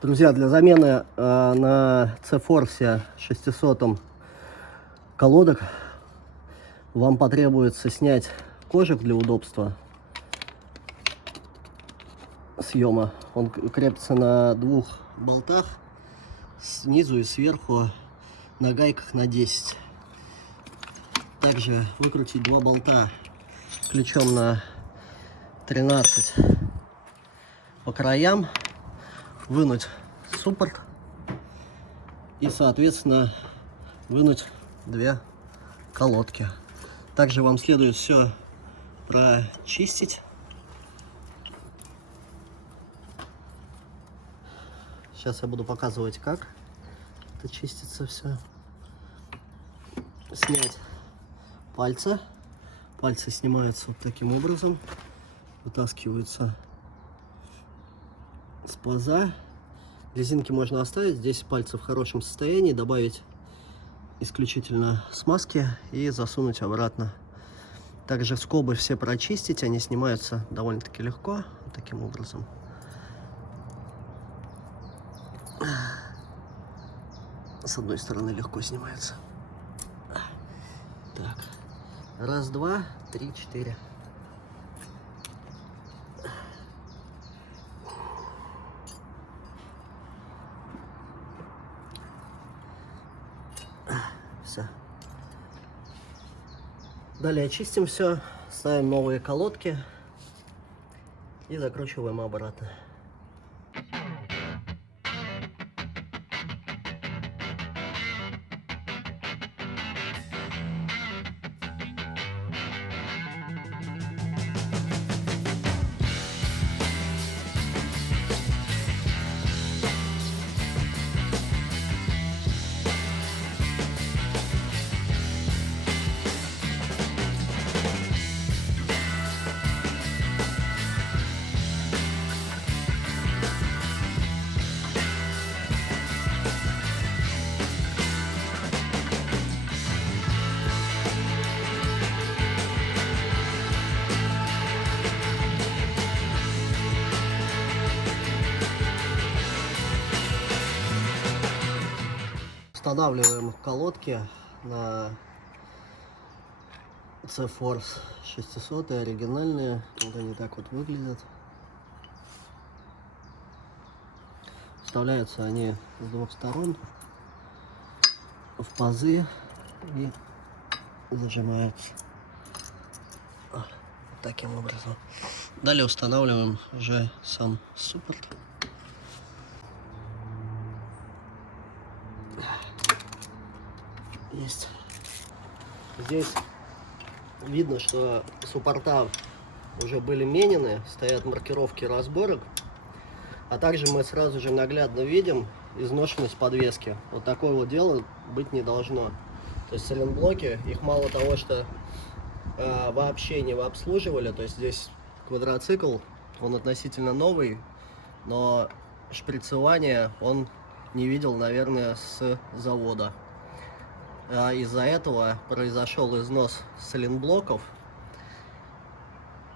Друзья, для замены на C-Force 600 колодок вам потребуется снять кожух для удобства съема. Он крепится на двух болтах, снизу и сверху, на гайках на 10. Также выкрутить два болта ключом на 13 по краям, вынуть суппорт и, соответственно, вынуть две колодки. Также вам следует все прочистить. Сейчас я буду показывать, как это чистится все. Снять пальцы. Пальцы снимаются вот таким образом. Вытаскиваются с паза. Резинки можно оставить. Здесь пальцы в хорошем состоянии. Добавить исключительно смазки и засунуть обратно. Также скобы все прочистить. Они снимаются довольно-таки легко. Вот таким образом. С одной стороны легко снимается. Так. Раз, два, три, четыре. Все. Далее очистим все, ставим новые колодки и закручиваем обратно. Устанавливаем колодки на C-Force 600 оригинальные. Вот они так вот выглядят. Вставляются они с двух сторон в пазы и зажимаются вот таким образом. Далее устанавливаем уже сам суппорт. Есть. Здесь видно, что суппорта уже были менены, стоят маркировки разборок, а также мы сразу же наглядно видим изношенность подвески. Вот такое вот дело быть не должно. То есть сайлентблоки, их мало того, что вообще не обслуживали, то есть здесь квадроцикл, он относительно новый, но шприцевание он не видел, наверное, с завода. Из-за этого произошел износ сайлентблоков,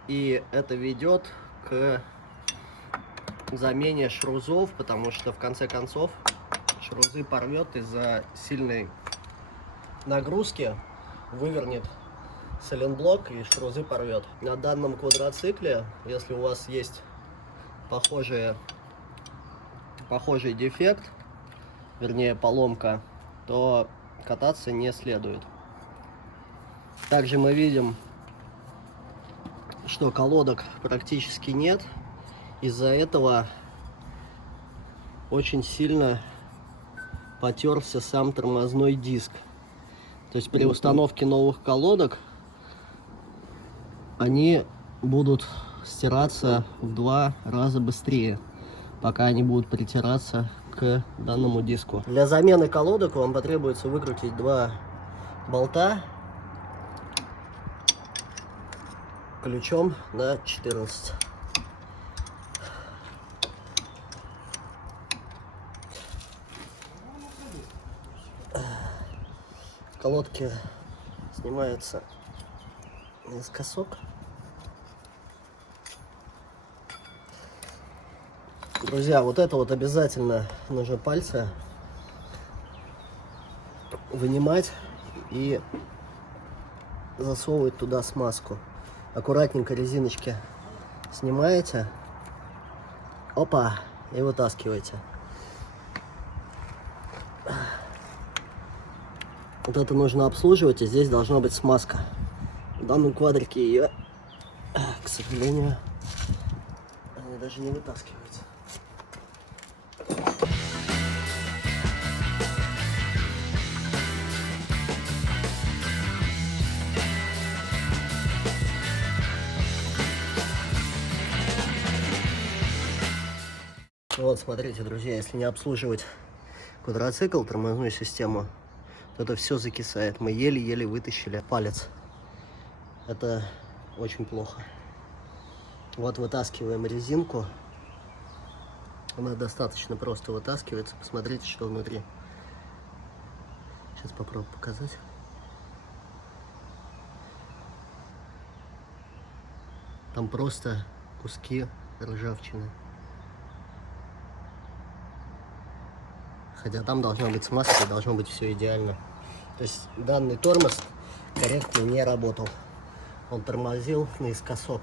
и это ведет к замене шрузов, потому что в конце концов шрузы порвет из-за сильной нагрузки, вывернет сайлентблок и шрузы порвет. На данном квадроцикле, если у вас есть похожий дефект, вернее поломка, то кататься не следует. Также мы видим, что колодок практически нет. Из-за этого очень сильно потерся сам тормозной диск. То есть при установке новых колодок они будут стираться в 2 раза быстрее, пока они будут притираться к данному диску. Для замены колодок вам потребуется выкрутить 2 болта ключом на 14. Колодки снимаются наискосок. Друзья, вот это вот обязательно нужно пальцы вынимать и засовывать туда смазку. Аккуратненько резиночки снимаете, опа, и вытаскиваете. Вот это нужно обслуживать, и здесь должна быть смазка. В данном квадрике ее, к сожалению, она даже не вытаскивается. Вот, смотрите, друзья, если не обслуживать квадроцикл, тормозную систему, то это все закисает. Мы еле-еле вытащили палец. Это очень плохо. Вот вытаскиваем резинку. Она достаточно просто вытаскивается. Посмотрите, что внутри. Сейчас попробую показать. Там просто куски ржавчины. Хотя там должна быть смазка, должно быть все идеально. То есть данный тормоз корректно не работал. Он тормозил наискосок.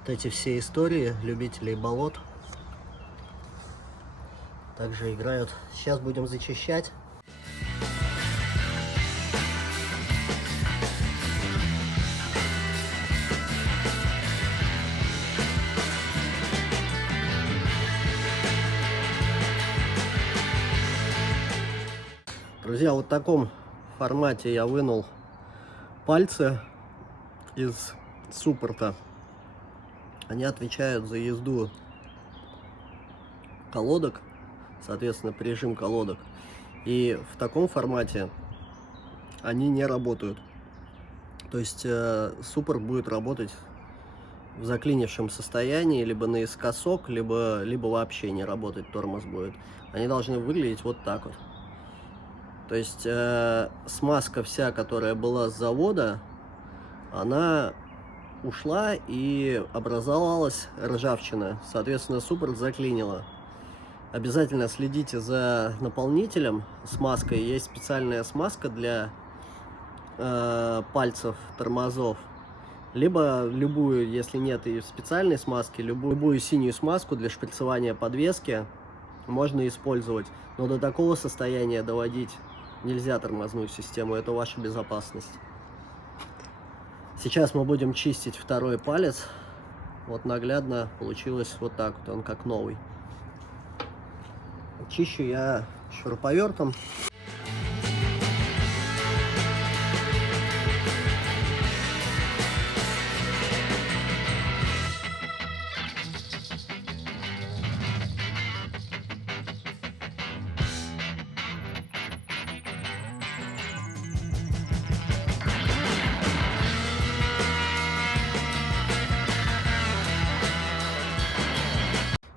Вот эти все истории любителей болот также играют. Сейчас будем зачищать. Друзья, вот в таком формате я вынул пальцы из суппорта. Они отвечают за езду колодок, соответственно, прижим колодок. И в таком формате они не работают. То есть суппорт будет работать в заклинившем состоянии, либо наискосок, либо вообще не работать, тормоз будет. Они должны выглядеть вот так вот. То есть смазка вся, которая была с завода, она ушла и образовалась ржавчина. Соответственно, суппорт заклинило. Обязательно следите за наполнителем смазкой. Есть специальная смазка для пальцев тормозов. Либо любую, если нет и специальной смазки, любую синюю смазку для шприцевания подвески можно использовать. Но до такого состояния доводить нельзя тормозную систему, это ваша безопасность. Сейчас мы будем чистить второй палец. Вот наглядно получилось вот так вот, он как новый. Чищу я шуруповертом.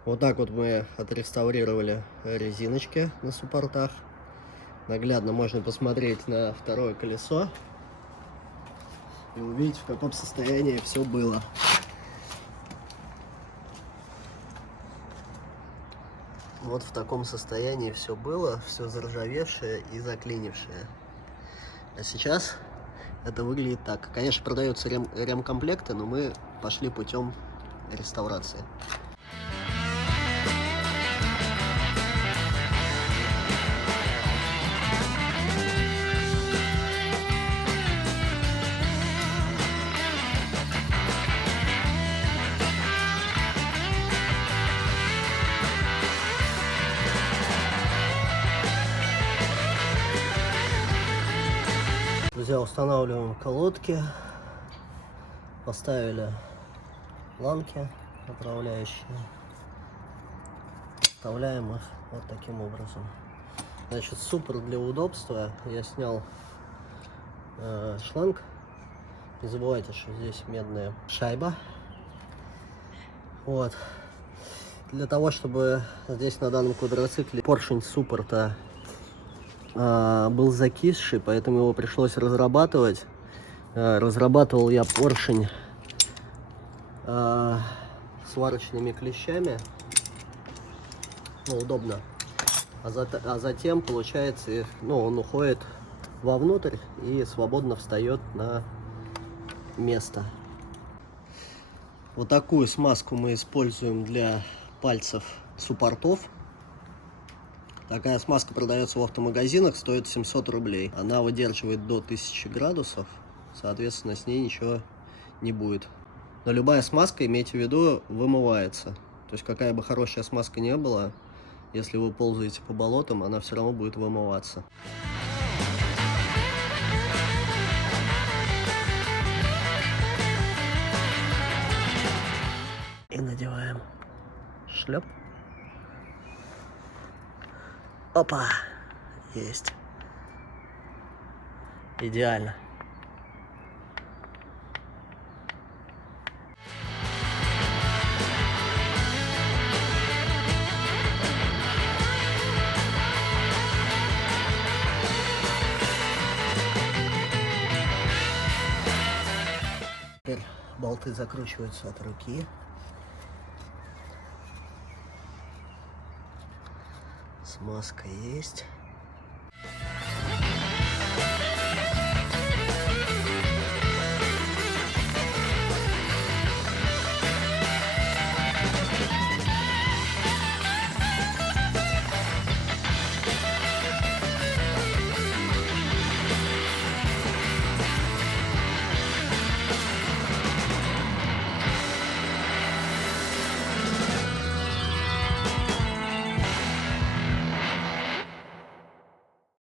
Вот так вот мы отреставрировали резиночки на суппортах. Наглядно можно посмотреть на второе колесо и увидеть, в каком состоянии все было. Вот в таком состоянии все было, все заржавевшее и заклинившее. А сейчас это выглядит так. Конечно, продаются ремкомплекты, но мы пошли путем реставрации. Друзья, устанавливаем колодки, поставили ламки направляющие, вставляем их вот таким образом. Значит, суппорт для удобства я снял шланг. Не забывайте, что здесь медная шайба. Вот. Для того, чтобы здесь на данном квадроцикле поршень суппорта был закисший, поэтому его пришлось разрабатывать. Разрабатывал я поршень сварочными клещами. Ну, удобно. А затем, получается, ну, он уходит вовнутрь и свободно встает на место. Вот такую смазку мы используем для пальцев суппортов. Такая смазка продается в автомагазинах, стоит 700 рублей. Она выдерживает до 1000 градусов, соответственно, с ней ничего не будет. Но любая смазка, имейте в виду, вымывается. То есть какая бы хорошая смазка ни была, если вы ползаете по болотам, она все равно будет вымываться. И надеваем шлеп. Опа! Есть. Идеально. Теперь болты закручиваются от руки. Смазка есть.